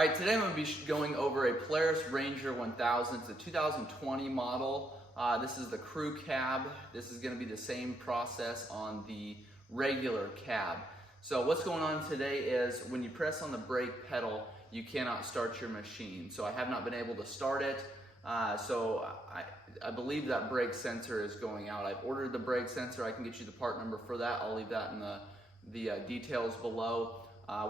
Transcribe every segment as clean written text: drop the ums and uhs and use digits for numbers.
All right, today I'm going to be going over a Polaris Ranger 1000. It's a 2020 model. This is the crew cab. This is going to be the same process on the regular cab. So what's going on today is when you press on the brake pedal, you cannot start your machine. So I have not been able to start it. So I believe that brake sensor is going out. I've ordered the brake sensor. I can get you the part number for that. I'll leave that in the details below.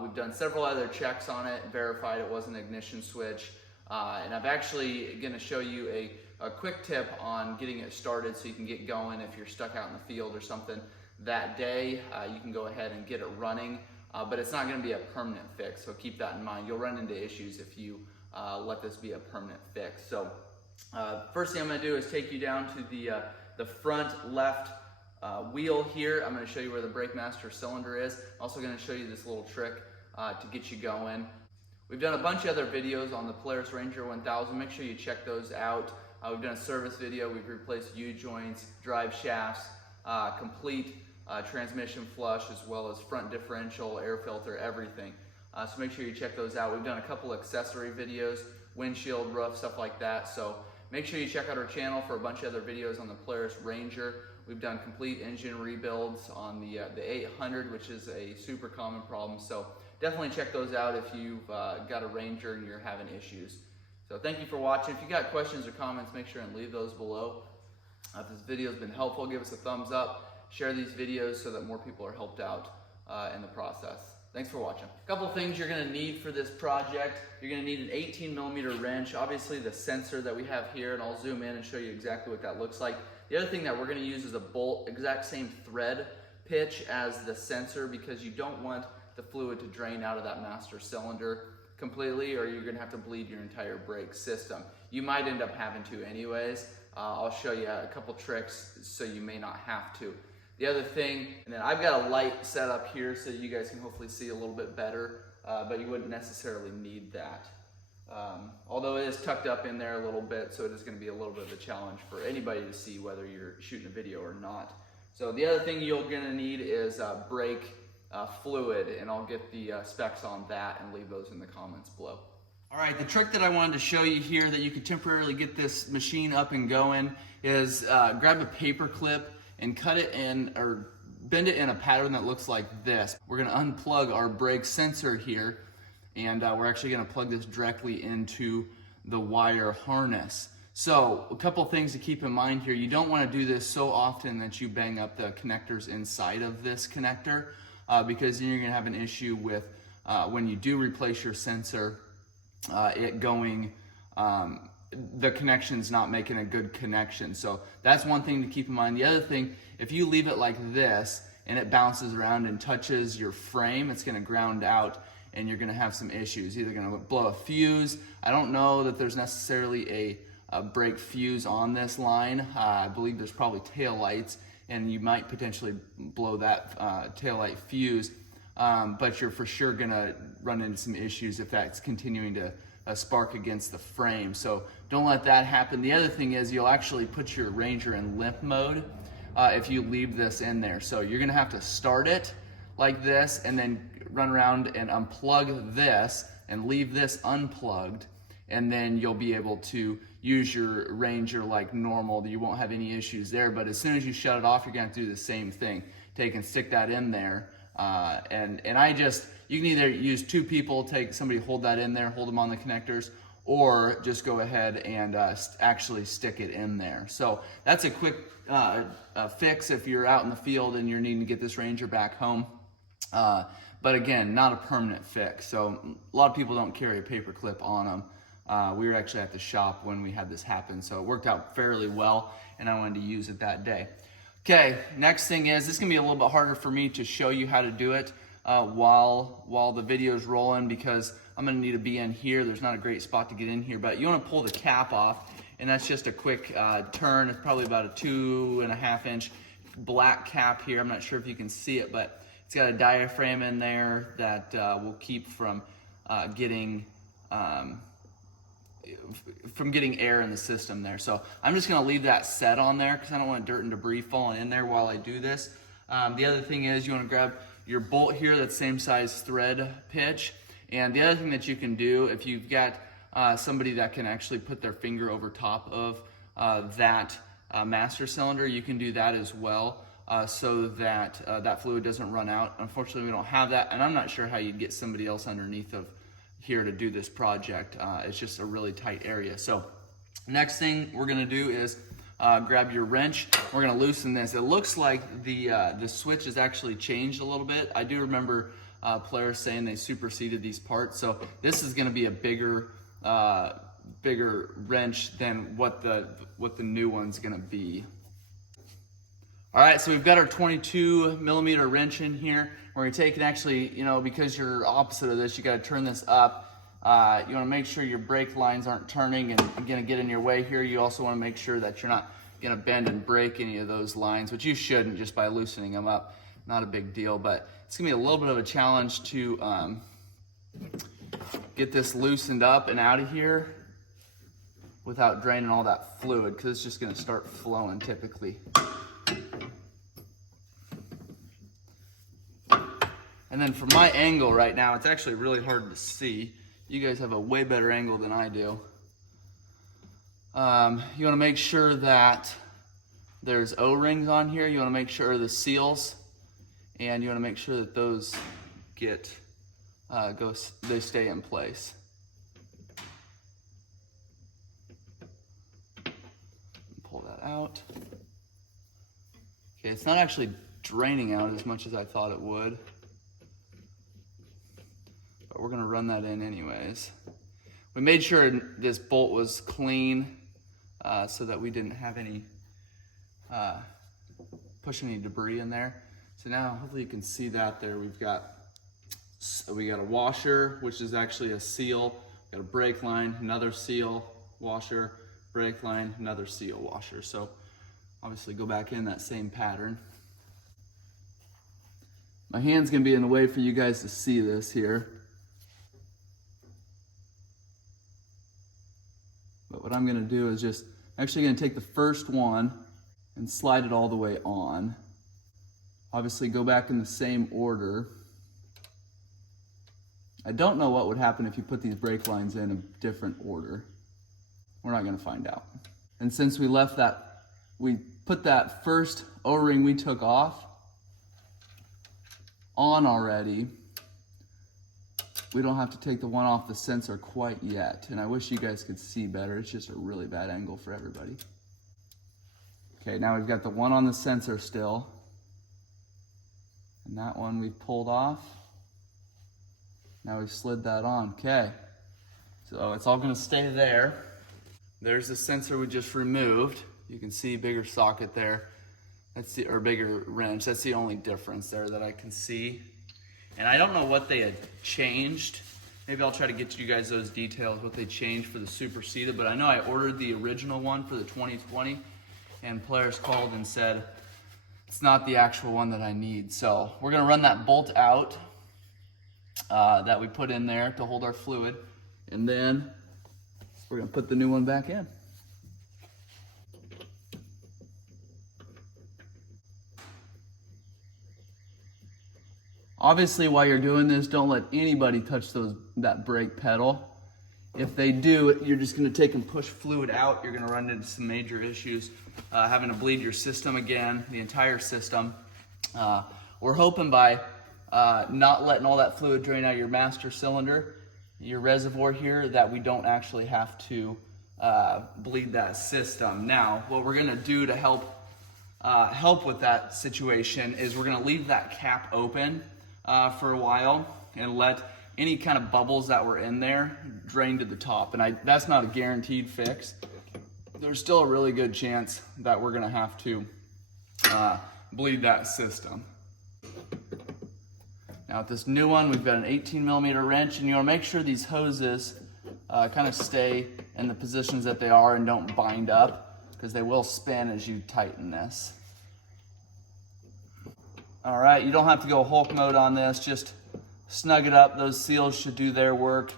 We've done several other checks on it, verified it was an ignition switch, and I'm actually going to show you a quick tip on getting it started so you can get going. If you're stuck out in the field or something that day, you can go ahead and get it running, but it's not going to be a permanent fix, so keep that in mind. You'll run into issues if you let this be a permanent fix. So first thing I'm going to do is take you down to the front left wheel here. I'm going to show you where the brake master cylinder is. I'm also going to show you this little trick to get you going. We've done a bunch of other videos on the Polaris Ranger 1000. Make sure you check those out. We've done a service video. We've replaced U-joints, drive shafts, complete transmission flush, as well as front differential, air filter, everything. So make sure you check those out. We've done a couple accessory videos, windshield, roof, stuff like that. So make sure you check out our channel for a bunch of other videos on the Polaris Ranger. We've done complete engine rebuilds on the 800, which is a super common problem. So definitely check those out if you've got a Ranger and you're having issues. So thank you for watching. If you got questions or comments, make sure and leave those below. If this video has been helpful, give us a thumbs up. Share these videos so that more people are helped out in the process. Thanks for watching. A couple things you're going to need for this project. You're going to need an 18mm wrench, obviously the sensor that we have here, and I'll zoom in and show you exactly what that looks like. The other thing that we're going to use is a bolt, exact same thread pitch as the sensor, because you don't want the fluid to drain out of that master cylinder completely, or you're going to have to bleed your entire brake system. You might end up having to anyways. I'll show you a couple tricks so you may not have to. The other thing, and then I've got a light set up here so you guys can hopefully see a little bit better, but you wouldn't necessarily need that. Although it is tucked up in there a little bit, so it is going to be a little bit of a challenge for anybody to see whether you're shooting a video or not. So the other thing you're going to need is brake fluid, and I'll get the specs on that and leave those in the comments below. All right, the trick that I wanted to show you here that you could temporarily get this machine up and going is grab a paper clip and cut it in, or bend it in a pattern that looks like this. We're going to unplug our brake sensor here, and we're actually going to plug this directly into the wire harness. So a couple things to keep in mind here. You don't want to do this so often that you bang up the connectors inside of this connector, because then you're going to have an issue with when you do replace your sensor, it going, the connection's not making a good connection. So that's one thing to keep in mind. The other thing, if you leave it like this and it bounces around and touches your frame, it's going to ground out and you're going to have some issues. Either going to blow a fuse. I don't know that there's necessarily a brake fuse on this line. I believe there's probably tail lights, and you might potentially blow that tail light fuse, but you're for sure going to run into some issues if that's continuing to spark against the frame. So don't let that happen. The other thing is you'll actually put your Ranger in limp mode if you leave this in there. So you're going to have to start it like this and then run around and unplug this and leave this unplugged, and then you'll be able to use your Ranger like normal. You won't have any issues there, but as soon as you shut it off, you're going to do the same thing. Take and stick that in there, and you can either use two people, take somebody, hold that in there, hold them on the connectors, or just go ahead and actually stick it in there. So that's a quick fix if you're out in the field and you're needing to get this Ranger back home. But again, not a permanent fix. So a lot of people don't carry a paper clip on them. We were actually at the shop when we had this happen, so it worked out fairly well, and I wanted to use it that day. Okay, next thing is, this is gonna be a little bit harder for me to show you how to do it while the video is rolling, because I'm gonna need to be in here. There's not a great spot to get in here, but you wanna pull the cap off, and that's just a quick turn. It's probably about a 2.5 inch black cap here. I'm not sure if you can see it, but it's got a diaphragm in there that will keep from getting air in the system there. So I'm just gonna leave that set on there because I don't want dirt and debris falling in there while I do this. The other thing is you wanna grab your bolt here, that same size thread pitch, And the other thing that you can do, if you've got somebody that can actually put their finger over top of that master cylinder, you can do that as well, so that that fluid doesn't run out. Unfortunately, we don't have that, and I'm not sure how you'd get somebody else underneath of here to do this project. It's just a really tight area. So next thing we're gonna do is grab your wrench. We're gonna loosen this. It looks like the switch has actually changed a little bit. I do remember Polaris saying they superseded these parts, so this is gonna be a bigger wrench than what the new one's gonna be. All right, so we've got our 22 millimeter wrench in here. We're gonna take and actually, you know, because you're opposite of this, you gotta turn this up. You wanna make sure your brake lines aren't turning and gonna get in your way here. You also wanna make sure that you're not gonna bend and break any of those lines, which you shouldn't just by loosening them up. Not a big deal, but it's gonna be a little bit of a challenge to get this loosened up and out of here without draining all that fluid, because it's just gonna start flowing typically. And then from my angle right now, it's actually really hard to see. You guys have a way better angle than I do. You wanna make sure that there's O-rings on here. You wanna make sure the seals, and you wanna make sure that those get, they stay in place. Pull that out. Okay, it's not actually draining out as much as I thought it would, but we're gonna run that in anyways. We made sure this bolt was clean so that we didn't have any, push any debris in there. So now hopefully you can see that there. We got a washer, which is actually a seal. We got a brake line, another seal, washer, brake line, another seal, washer. So obviously go back in that same pattern. My hand's gonna be in the way for you guys to see this here. But what I'm gonna do is just, actually gonna take the first one and slide it all the way on. Obviously go back in the same order. I don't know what would happen if you put these brake lines in a different order. We're not gonna find out. And since we left that, we put that first O-ring we took off on already, we don't have to take the one off the sensor quite yet. And I wish you guys could see better. It's just a really bad angle for everybody. Okay, now we've got the one on the sensor still. And that one we pulled off. Now we've slid that on. Okay, so it's all gonna stay there. There's the sensor we just removed. You can see bigger socket there. That's the, or bigger wrench. That's the only difference there that I can see. And I don't know what they had changed. Maybe I'll try to get you guys those details, what they changed for the superseded, but I know I ordered the original one for the 2020, and Polaris called and said, it's not the actual one that I need. So we're gonna run that bolt out that we put in there to hold our fluid, and then we're gonna put the new one back in. Obviously, while you're doing this, don't let anybody touch that brake pedal. If they do, you're just gonna take and push fluid out. You're gonna run into some major issues, having to bleed your system again, the entire system. We're hoping by not letting all that fluid drain out of your master cylinder, your reservoir here, that we don't actually have to bleed that system. Now, what we're gonna do to help with that situation is we're gonna leave that cap open for a while and let any kind of bubbles that were in there drain to the top. And that's not a guaranteed fix. There's still a really good chance that we're gonna have to bleed that system. Now with this new one, we've got an 18 millimeter wrench, and you wanna make sure these hoses kind of stay in the positions that they are and don't bind up, because they will spin as you tighten this. All right, you don't have to go Hulk mode on this, just snug it up. Those seals should do their work.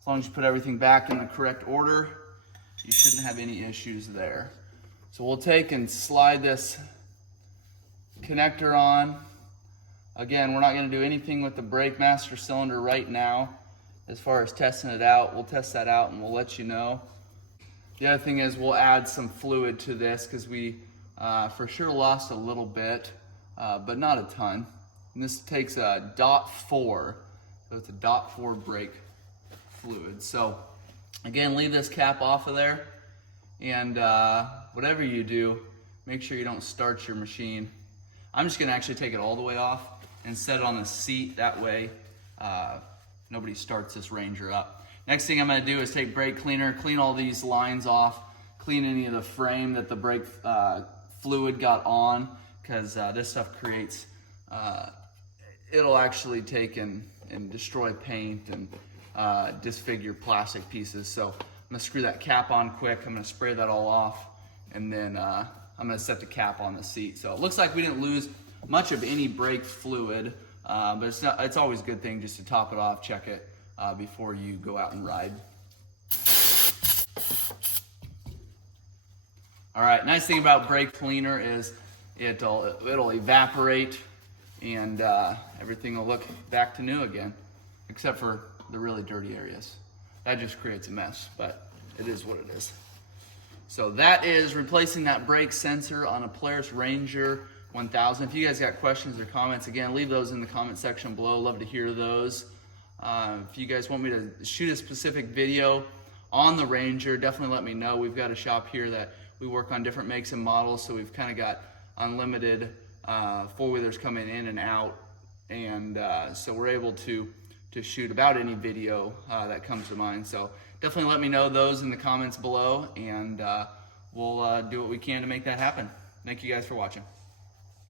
As long as you put everything back in the correct order, you shouldn't have any issues there. So we'll take and slide this connector on. Again, we're not gonna do anything with the brake master cylinder right now. as far as testing it out. We'll test that out and we'll let you know. The other thing is we'll add some fluid to this because we for sure lost a little bit, but not a ton. And this takes a .4, so it's a .4 brake fluid. So again, leave this cap off of there, and whatever you do, make sure you don't start your machine. I'm just gonna actually take it all the way off and set it on the seat. That way nobody starts this Ranger up. Next thing I'm gonna do is take brake cleaner, clean all these lines off, clean any of the frame that the brake fluid got on, because this stuff creates, it'll actually take and destroy paint and disfigure plastic pieces. So I'm gonna screw that cap on quick. I'm gonna spray that all off, and then I'm gonna set the cap on the seat. So it looks like we didn't lose much of any brake fluid, but it's always a good thing just to top it off, check it before you go out and ride. All right, nice thing about brake cleaner is it'll evaporate, and everything will look back to new again, except for the really dirty areas. That just creates a mess, but it is what it is. So that is replacing that brake sensor on a Polaris Ranger 1000. If you guys got questions or comments, again, leave those in the comment section below. Love to hear those. If you guys want me to shoot a specific video on the Ranger, definitely let me know. We've got a shop here that we work on different makes and models, so we've kind of got unlimited four-wheelers coming in and out, and so we're able to shoot about any video that comes to mind. So definitely let me know those in the comments below, and we'll do what we can to make that happen. Thank you guys for watching.